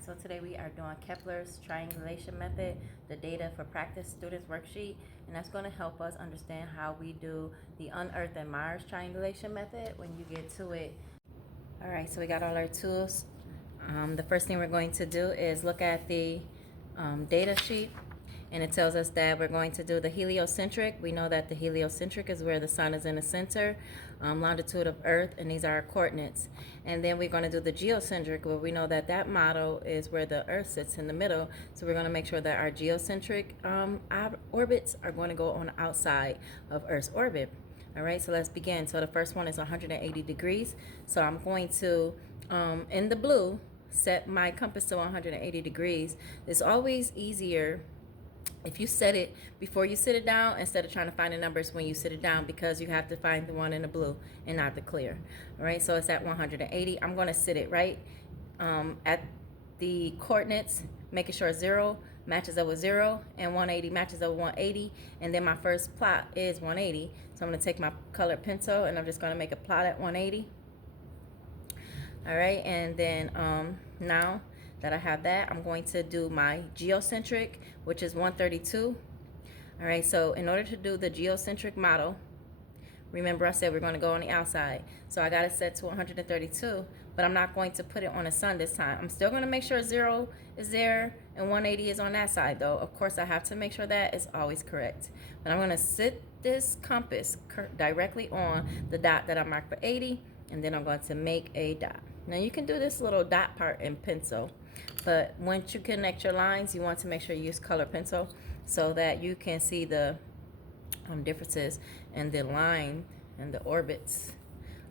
Alright, so today we are doing Keplers Triangulation method, the data for practice students worksheet, and that's going to help us understand how we do the unearth and Mars triangulation method when you get to it. Alright, so we got all our tools. The first thing we're going to do is look at the data sheet, and it tells us that we're going to do the heliocentric. We know that the heliocentric is where the sun is in the center, longitude of Earth, and these are our coordinates. And then we're going to do the geocentric, where we know that that model is where the Earth sits in the middle. So we're going to make sure that our geocentric orbits are going to go on the outside of Earth's orbit. All right, so let's begin. So the first one is 180 degrees. So I'm going to, in the blue, set my compass to 180 degrees. It's always easier if you set it before you sit it down instead of trying to find the numbers when you sit it down, because you have to find the one in the blue and not the clear. All right, so it's at 180. I'm going to sit it right at the coordinates, making sure 0 matches up with 0 and 180 matches up with 180, and then my first plot is 180. So I'm going to take my colored pencil and I'm just going to make a plot at 180. All right, and then now that I have that, I'm going to do my geocentric, which is 132. All right, so in order to do the geocentric model, remember I said we're going to go on the outside. So I got it set to 132, but I'm not going to put it on the sun this time. I'm still going to make sure 0 is there and 180 is on that side, though. Of course, I have to make sure that is always correct. But I'm going to sit this compass directly on the dot that I marked for 80, and then I'm going to make a dot. Now you can do this little dot part in pencil, but once you connect your lines, you want to make sure you use color pencil so that you can see the differences in the line and the orbits.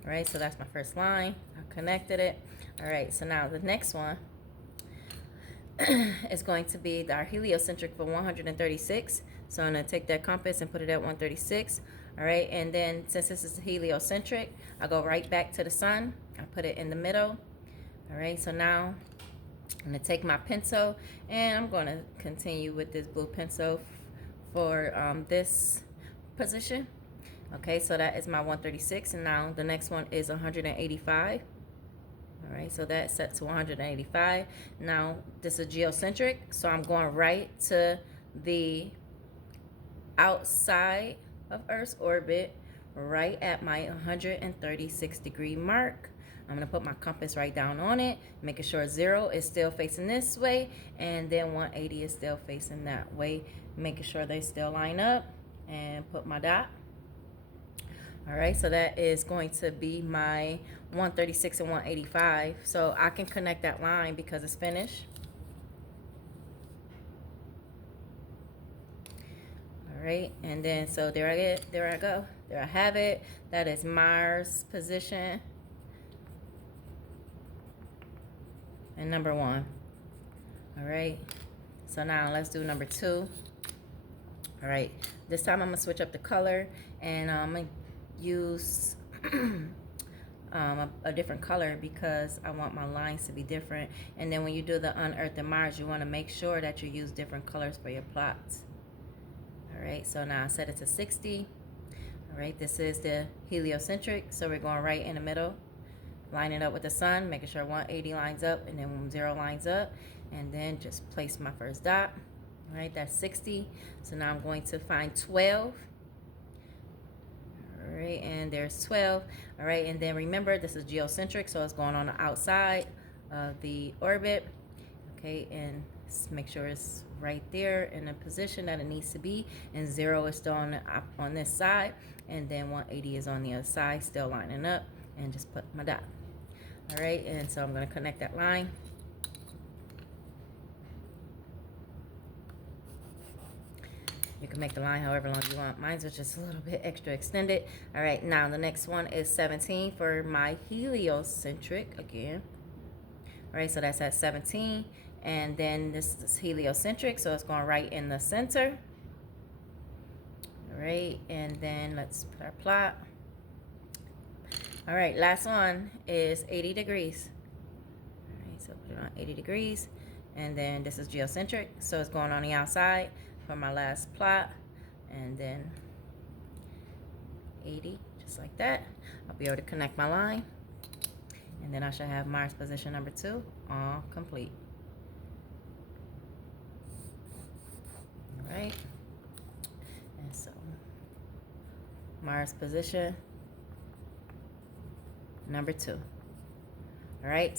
All right, so that's my first line. I connected it. All right, so now the next one is going to be our heliocentric for 136. So I'm going to take that compass and put it at 136. All right, and then since this is heliocentric, I go right back to the sun. I put it in the middle. All right, so now I'm going to take my pencil and I'm going to continue with this blue pencil for this position. Okay, so that is my 136, and now the next one is 185. All right, so that's set to 185. Now this is geocentric, so I'm going right to the outside of Earth's orbit, right at my 136 degree mark. I'm going to put my compass right down on it, making sure 0 is still facing this way, and then 180 is still facing that way, making sure they still line up, and put my dot. All right, so that is going to be my 136 and 185. So I can connect that line because it's finished. All right, and then so there I go. There I have it. That is Mars position and number 1. All right, so now let's do number 2. All right, this time I'm gonna switch up the color, and I'm gonna use a different color because I want my lines to be different. And then when you do the unearth and Mars, you want to make sure that you use different colors for your plots. All right, so now I set it to 60. All right, this is the heliocentric, so we're going right in the middle, line it up with the sun, making sure 180 lines up and then 0 lines up, and then just place my first dot. All right, that's 60. So now I'm going to find 12. All right, and there's 12. All right, and then remember this is geocentric, so it's going on the outside of the orbit. Okay, and make sure it's right there in the position that it needs to be, and 0 is still on this side, and then 180 is on the other side, still lining up, and just put my dot. All right, and so I'm going to connect that line. You can make the line however long you want. Mine's was just a little bit extra extended. All right, now the next one is 17 for my heliocentric again. All right, so that's at 17. And then this is heliocentric, so it's going right in the center. All right, and then let's put our plot. All right, last one is 80 degrees. All right, so put it on 80 degrees. And then this is geocentric, so it's going on the outside for my last plot, and then 80, just like that. I'll be able to connect my line, and then I should have Mars position number 2 all complete. Mars position number 2. All right.